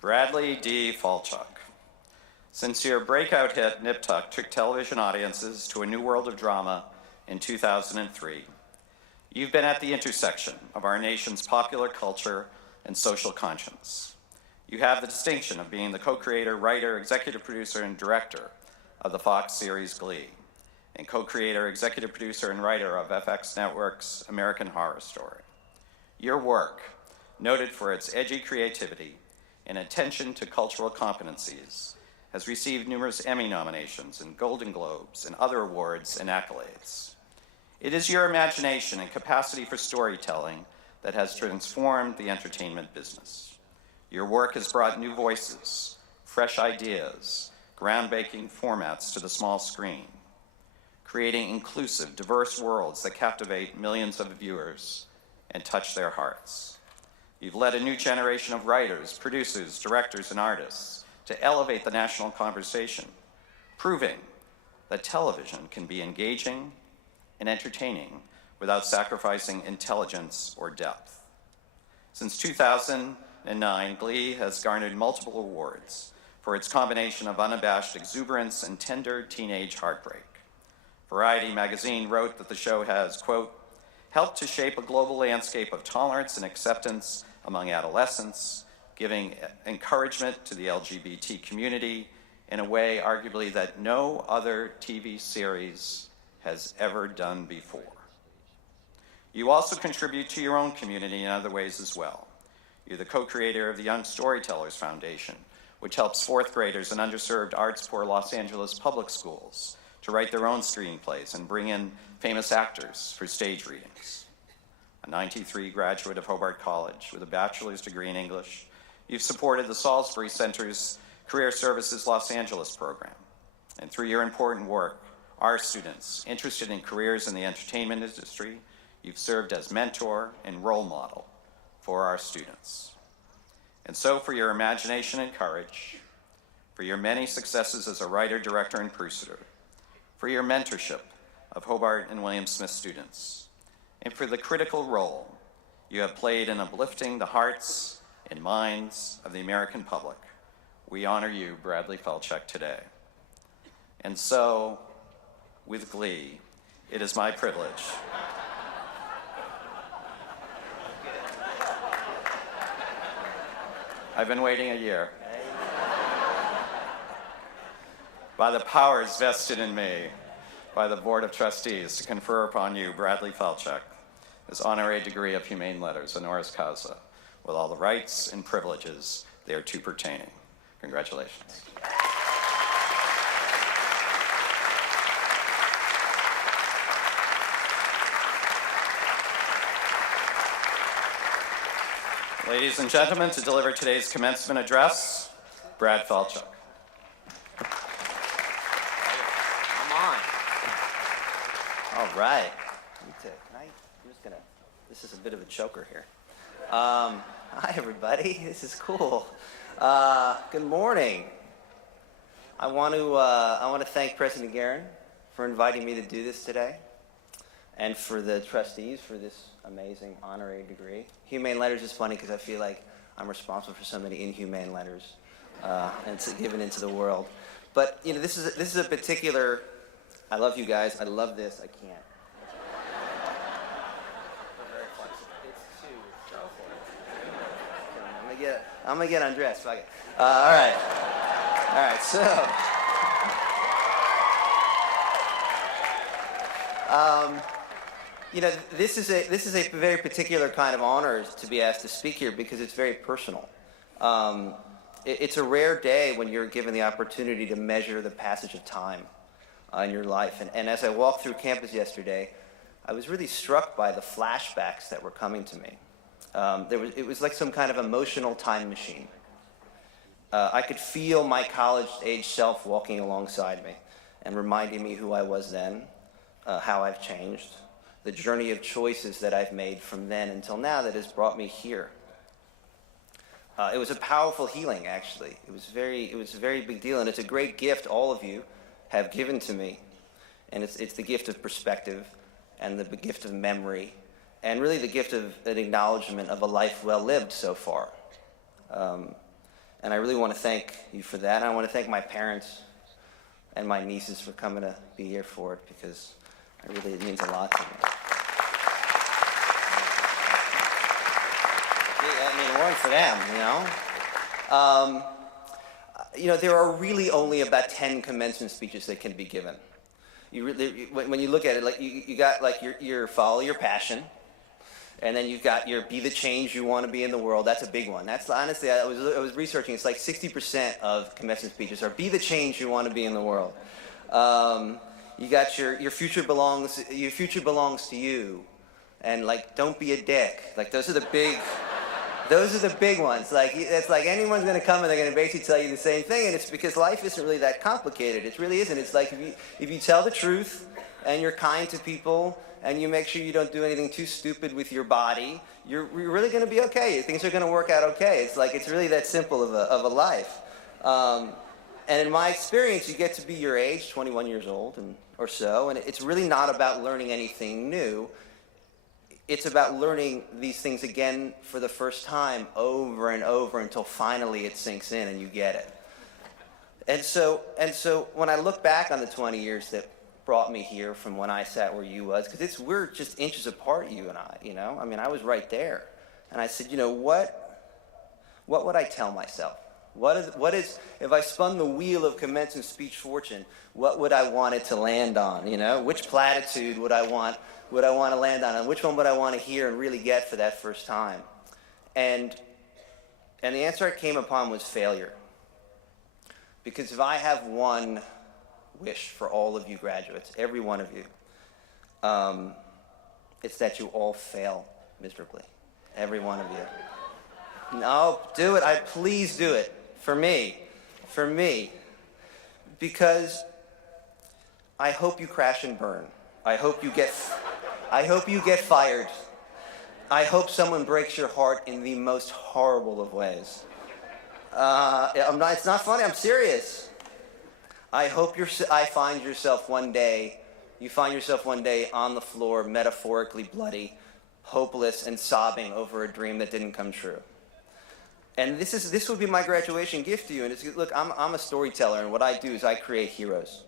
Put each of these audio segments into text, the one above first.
Bradley D. Falchuk. Since your breakout hit Nip Tuck took television audiences to a new world of drama in 2003, you've been at the intersection of our nation's popular culture and social conscience. You have the distinction of being the co-creator, writer, executive producer, and director of the Fox series Glee, and co-creator, executive producer, and writer of FX Network's American Horror Story. Your work, noted for its edgy creativity and attention to cultural competencies, has received numerous Emmy nominations and Golden Globes and other awards and accolades. It is your imagination and capacity for storytelling that has transformed the entertainment business. Your work has brought new voices, fresh ideas, groundbreaking formats to the small screen, creating inclusive, diverse worlds that captivate millions of viewers and touch their hearts. You've led a new generation of writers, producers, directors, and artists to elevate the national conversation, proving that television can be engaging and entertaining without sacrificing intelligence or depth. Since 2009, Glee has garnered multiple awards for its combination of unabashed exuberance and tender teenage heartbreak. Variety magazine wrote that the show has, quote, helped to shape a global landscape of tolerance and acceptance among adolescents, giving encouragement to the LGBT community in a way arguably that no other TV series has ever done before. You also contribute to your own community in other ways as well. You're the co-creator of the Young Storytellers Foundation, which helps fourth graders in underserved arts-poor Los Angeles public schools to write their own screenplays and bring in famous actors for stage readings. A 93 graduate of Hobart College with a bachelor's degree in English, you've supported the Salisbury Center's Career Services Los Angeles program. And through your important work, our students interested in careers in the entertainment industry, you've served as mentor and role model for our students. And so for your imagination and courage, for your many successes as a writer, director, and producer, for your mentorship of Hobart and William Smith students, and for the critical role you have played in uplifting the hearts and minds of the American public, we honor you, Bradley Falchuk, today. And so, with Glee, it is my privilege I've been waiting a year. By the powers vested in me by the Board of Trustees to confer upon you, Bradley Falchuk, this honorary degree of Humane Letters, honoris causa, with all the rights and privileges thereto pertaining. Congratulations. Ladies and gentlemen, to deliver today's commencement address, Brad Falchuk. Come on. All right. This is a bit of a choker here. Hi, everybody. This is cool. Good morning. I want to thank President Guerin for inviting me to do this today, and for the trustees for this amazing honorary degree. Humane Letters is funny because I feel like I'm responsible for so many inhumane letters and it's given into the world. But you know, this is a particular. I love you guys. I love this. I can't. I'm gonna get undressed. Fuck it. All right. So, you know, this is a very particular kind of honor to be asked to speak here because it's very personal. It's a rare day when you're given the opportunity to measure the passage of time in your life. And as I walked through campus yesterday, I was really struck by the flashbacks that were coming to me. It was like some kind of emotional time machine. I could feel my college-age self walking alongside me and reminding me who I was then, how I've changed, the journey of choices that I've made from then until now that has brought me here. It was a powerful healing, actually. It was a very big deal, and it's a great gift all of you have given to me. And it's the gift of perspective and the gift of memory and really the gift of an acknowledgement of a life well lived so far. And I really want to thank you for that. And I want to thank my parents and my nieces for coming to be here for it, because it means a lot to me. I mean, it weren't for them, there are really only about 10 commencement speeches that can be given. When you look at it, like you got like your follow your passion, and then you've got your be the change you want to be in the world. That's a big one. That's honestly, I was researching. It's like 60% of commencement speeches are be the change you want to be in the world. You got your future belongs to you, and like don't be a dick. Like those are the big. Those are the big ones. Like, it's like anyone's going to come and they're going to basically tell you the same thing, and it's because life isn't really that complicated. It really isn't. It's like if you tell the truth and you're kind to people and you make sure you don't do anything too stupid with your body, you're really going to be okay. Things are going to work out okay. It's really that simple of a life. And in my experience, you get to be your age, 21 years old or so, and it's really not about learning anything new. It's about learning these things again for the first time over and over until finally it sinks in and you get it. And so when I look back on the 20 years that brought me here from when I sat where you was, because we're just inches apart, you and I, I mean, I was right there. And I said, what would I tell myself? What is if I spun the wheel of commencement speech fortune, what would I want it to land on? Which platitude would I want to land on, and which one would I want to hear and really get for that first time? And the answer I came upon was failure. Because if I have one wish for all of you graduates, every one of you, it's that you all fail miserably. Every one of you. No, do it. Please do it. For me. Because I hope you crash and burn. I hope you get fired. I hope someone breaks your heart in the most horrible of ways. It's not funny, I'm serious. I hope you find yourself one day on the floor, metaphorically bloody, hopeless, and sobbing over a dream that didn't come true. And this would be my graduation gift to you. And look, I'm a storyteller, and what I do is I create heroes.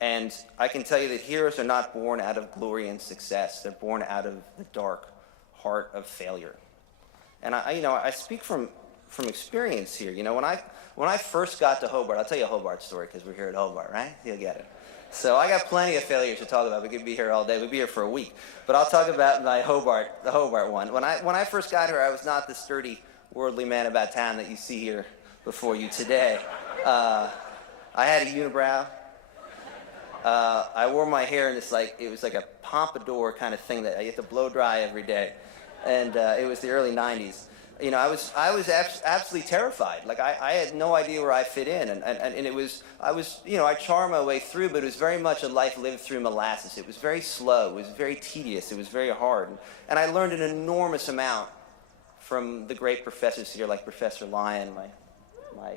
And I can tell you that heroes are not born out of glory and success. They're born out of the dark heart of failure. And I speak from experience here. When I first got to Hobart, I'll tell you a Hobart story because we're here at Hobart, right? You'll get it. So I got plenty of failures to talk about. We could be here all day. We'd be here for a week. But I'll talk about the Hobart one. When I first got here, I was not the sturdy, worldly man about town that you see here before you today. I had a unibrow. I wore my hair in it was like a pompadour kind of thing that I had to blow dry every day. And it was the early 90s. I was absolutely terrified. Like I had no idea where I fit in. And I charmed my way through, but it was very much a life lived through molasses. It was very slow. It was very tedious. It was very hard. And I learned an enormous amount from the great professors here, like Professor Lyon,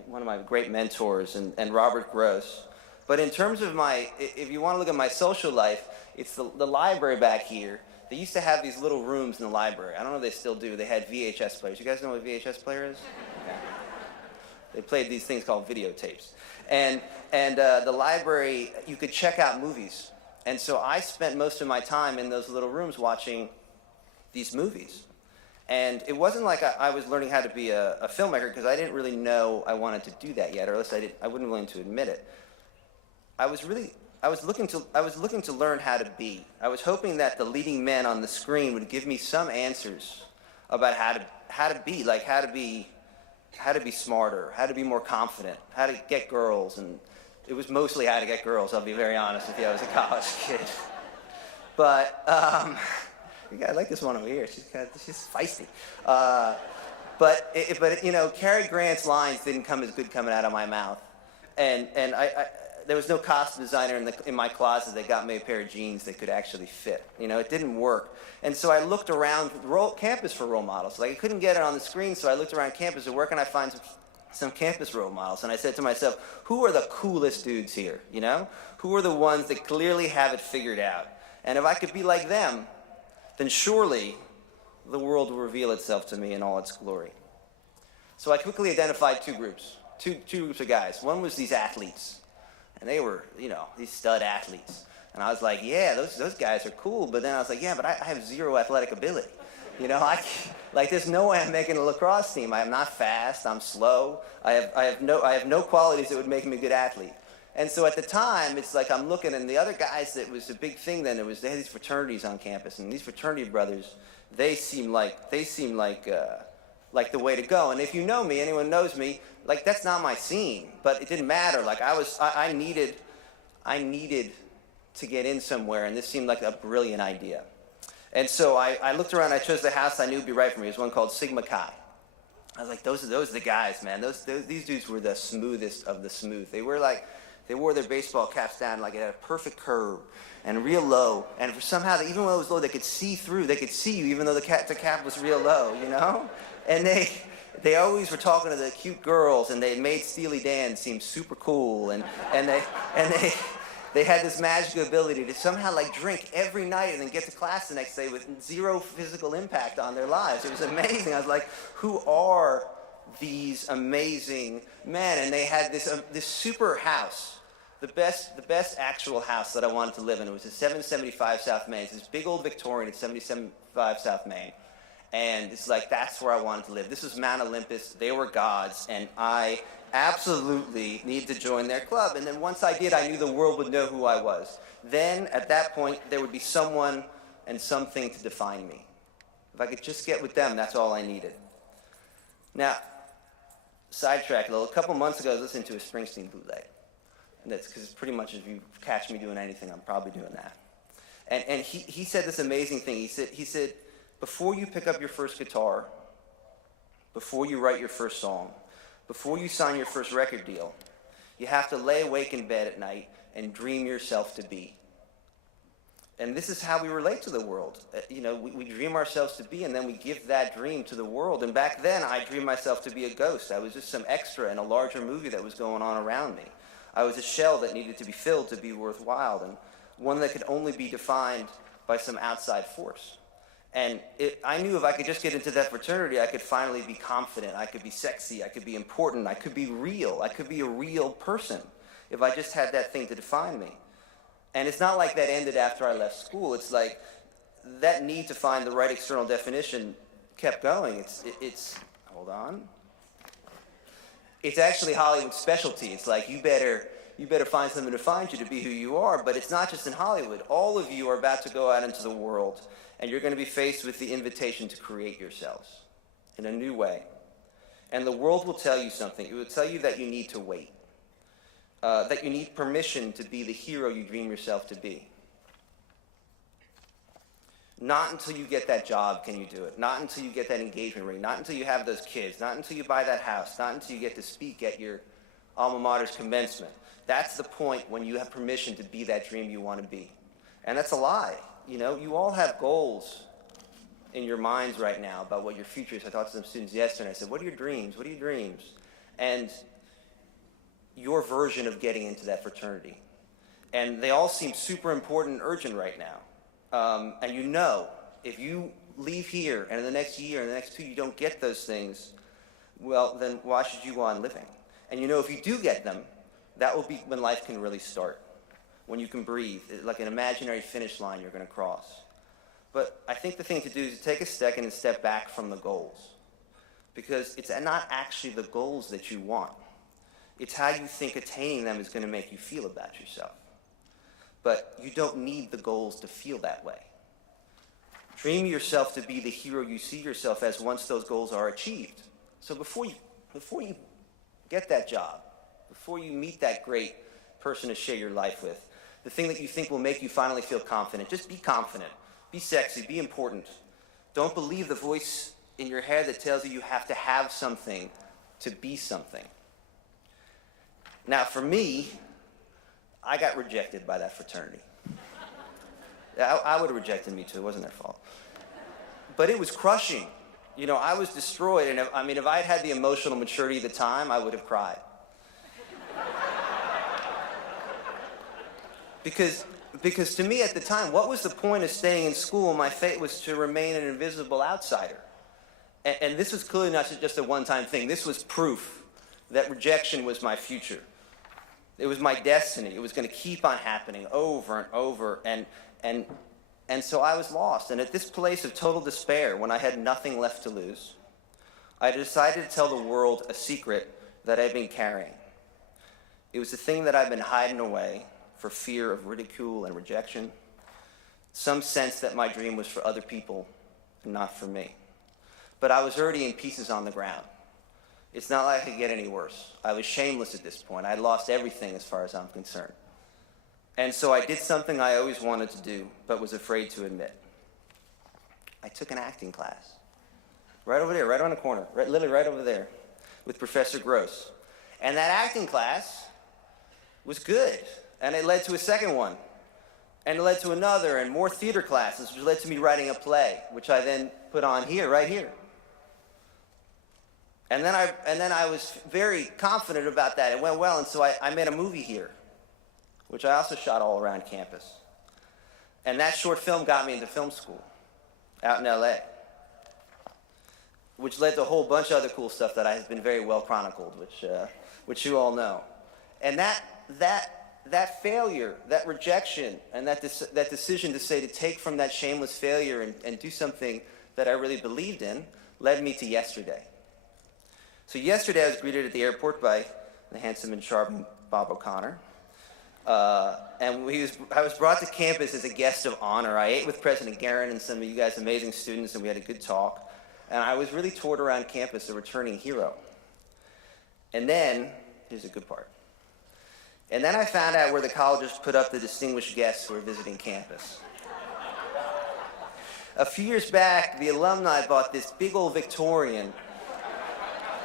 one of my great mentors, and Robert Gross. But in terms of if you want to look at my social life, it's the library back here. They used to have these little rooms in the library. I don't know if they still do. They had VHS players. You guys know what a VHS player is? Okay. They played these things called videotapes. And the library, you could check out movies. And so I spent most of my time in those little rooms watching these movies. And it wasn't like I was learning how to be a filmmaker, because I didn't really know I wanted to do that yet, or at least I wasn't willing to admit it. I was looking to learn how to be. I was hoping that the leading men on the screen would give me some answers about how to be smarter, how to be more confident, how to get girls, and it was mostly how to get girls. I'll be very honest with you. I was a college kid, but I like this one over here. She's feisty. But Cary Grant's lines didn't come as good coming out of my mouth, and there was no costume designer in my closet that got me a pair of jeans that could actually fit. It didn't work. And so I looked around campus for role models. Like I couldn't get it on the screen, so I looked around campus, and where can I find some campus role models? And I said to myself, who are the coolest dudes here? Who are the ones that clearly have it figured out? And if I could be like them, then surely the world will reveal itself to me in all its glory. So I quickly identified two groups of guys. One was these athletes, and they were, these stud athletes. And I was like, yeah, those guys are cool. But then I was like, yeah, but I have zero athletic ability. There's no way I'm making a lacrosse team. I'm not fast. I'm slow. I have no qualities that would make me a good athlete. And so at the time, it's like I'm looking, and the other guys, that was a big thing then. They had these fraternities on campus, and these fraternity brothers, they seem like the way to go. And if you know me, anyone knows me, that's not my scene. But it didn't matter. I needed to get in somewhere, and this seemed like a brilliant idea. And so I looked around. I chose the house I knew would be right for me. It was one called Sigma Chi. I was like, those are the guys, man. These dudes were the smoothest of the smooth. They wore their baseball caps down it had a perfect curve and real low. And somehow, even when it was low, they could see through. They could see you, even though the cap was real low, And they always were talking to the cute girls, and they made Steely Dan seem super cool. And they had this magical ability to somehow drink every night and then get to class the next day with zero physical impact on their lives. It was amazing. I was like, who are these amazing men? And they had this super house, the best actual house that I wanted to live in. It was at 775 South Main. It's this big old Victorian at 775 South Main. And it's that's where I wanted to live. This was Mount Olympus. They were gods, and I absolutely needed to join their club. And then once I did, I knew the world would know who I was. Then, at that point, there would be someone and something to define me. If I could just get with them, that's all I needed. Now, sidetrack a little. A couple months ago, I was listening to a Springsteen bootleg. And that's because pretty much if you catch me doing anything, I'm probably doing that. And he said this amazing thing. He said, before you pick up your first guitar, before you write your first song, before you sign your first record deal, you have to lay awake in bed at night and dream yourself to be. And this is how we relate to the world. We dream ourselves to be, and then we give that dream to the world. And back then, I dreamed myself to be a ghost. I was just some extra in a larger movie that was going on around me. I was a shell that needed to be filled to be worthwhile, and one that could only be defined by some outside force. And I knew if I could just get into that fraternity, I could finally be confident. I could be sexy. I could be important. I could be real. I could be a real person if I just had that thing to define me. And it's not like that ended after I left school. It's like that need to find the right external definition kept going. It's hold on. It's actually Hollywood's specialty. It's like you better find something to find you to be who you are. But it's not just in Hollywood. All of you are about to go out into the world, and you're going to be faced with the invitation to create yourselves in a new way. And the world will tell you something. It will tell you that you need to wait, that you need permission to be the hero you dream yourself to be. Not until you get that job can you do it. Not until you get that engagement ring. Not until you have those kids. Not until you buy that house. Not until you get to speak at your alma mater's commencement. That's the point when you have permission to be that dream you want to be. And that's a lie. You all have goals in your minds right now about what your future is. I talked to some students yesterday, and I said, what are your dreams? What are your dreams? And your version of getting into that fraternity. And they all seem super important and urgent right now. And if you leave here and in the next year and the next 2 you don't get those things, well, then why should you go on living? And if you do get them, that will be when life can really start. When you can breathe, like an imaginary finish line you're going to cross. But I think the thing to do is to take a second and step back from the goals. Because it's not actually the goals that you want. It's how you think attaining them is going to make you feel about yourself. But you don't need the goals to feel that way. Dream yourself to be the hero you see yourself as once those goals are achieved. So before you get that job, before you meet that great person to share your life with, the thing that you think will make you finally feel confident, just be confident, be sexy, be important. Don't believe the voice in your head that tells you have to have something to be something. Now, for me, I got rejected by that fraternity. I would have rejected me too. It wasn't their fault. But it was crushing. I was destroyed. And if I had the emotional maturity at the time, I would have cried. Because to me at the time, what was the point of staying in school? My fate was to remain an invisible outsider. And this was clearly not just a one-time thing. This was proof that rejection was my future. It was my destiny. It was going to keep on happening over and over. And so I was lost. And at this place of total despair, when I had nothing left to lose, I decided to tell the world a secret that I'd been carrying. It was the thing that I'd been hiding away for fear of ridicule and rejection, some sense that my dream was for other people and not for me. But I was already in pieces on the ground. It's not like I could get any worse. I was shameless at this point. I'd lost everything as far as I'm concerned. And so I did something I always wanted to do, but was afraid to admit. I took an acting class. Right over there, right on the corner, literally right over there, with Professor Gross. And that acting class was good. And it led to a second one. And it led to another, and more theater classes, which led to me writing a play, which I then put on here, right here. And then I was very confident about that. It went well, and so I made a movie here, which I also shot all around campus. And that short film got me into film school out in LA, which led to a whole bunch of other cool stuff that has been very well chronicled, which you all know. And that failure, that rejection, and that decision to take from that shameless failure and do something that I really believed in led me to yesterday. So yesterday I was greeted at the airport by the handsome and charming Bob O'Connor. And I was brought to campus as a guest of honor. I ate with President Guerin and some of you guys amazing students, and we had a good talk. And I was really toured around campus, a returning hero. And then, here's the good part. And then I found out where the colleges put up the distinguished guests who were visiting campus. A few years back, the alumni bought this big old Victorian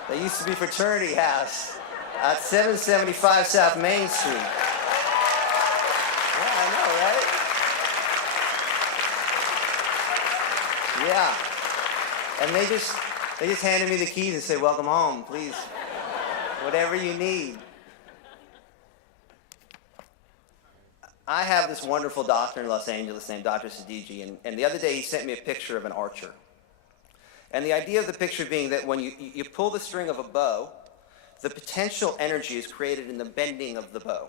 that used to be fraternity house at 775 South Main Street. Yeah, I know, right? Yeah. And they just handed me the keys and said, "Welcome home, please. Whatever you need." I have this wonderful doctor in Los Angeles named Dr. Siddiqui, and the other day he sent me a picture of an archer. And the idea of the picture being that when you pull the string of a bow, the potential energy is created in the bending of the bow.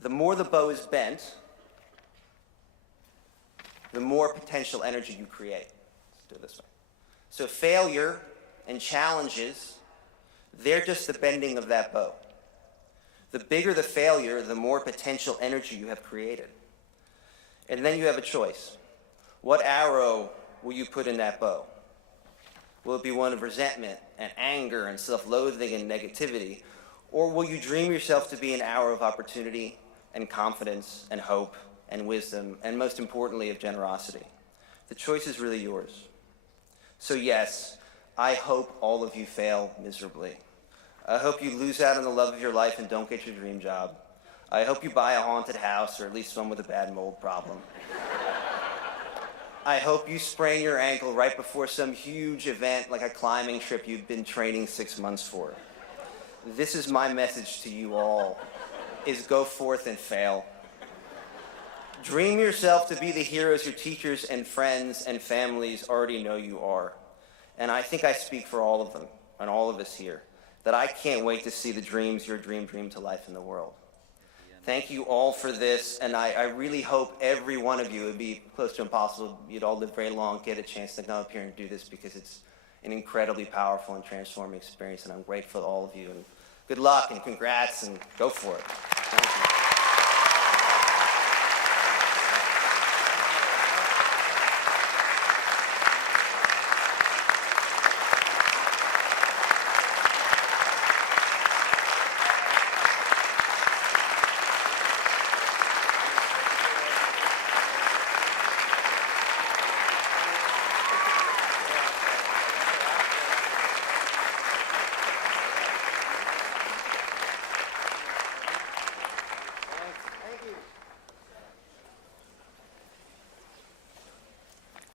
The more the bow is bent, the more potential energy you create. Let's do it this way. So failure and challenges, they're just the bending of that bow. The bigger the failure, the more potential energy you have created. And then you have a choice. What arrow will you put in that bow? Will it be one of resentment and anger and self-loathing and negativity? Or will you dream yourself to be an arrow of opportunity and confidence and hope and wisdom and, most importantly, of generosity? The choice is really yours. So yes, I hope all of you fail miserably. I hope you lose out on the love of your life and don't get your dream job. I hope you buy a haunted house, or at least one with a bad mold problem. I hope you sprain your ankle right before some huge event like a climbing trip you've been training 6 months for. This is my message to you all, is go forth and fail. Dream yourself to be the heroes your teachers and friends and families already know you are. And I think I speak for all of them and all of us here, that I can't wait to see the dreams your dream to life in the world. Thank you all for this, and I really hope every one of you, it would be close to impossible, you'd all live very long, get a chance to come up here and do this, because it's an incredibly powerful and transforming experience, and I'm grateful to all of you. And good luck and congrats, and go for it. Thank you.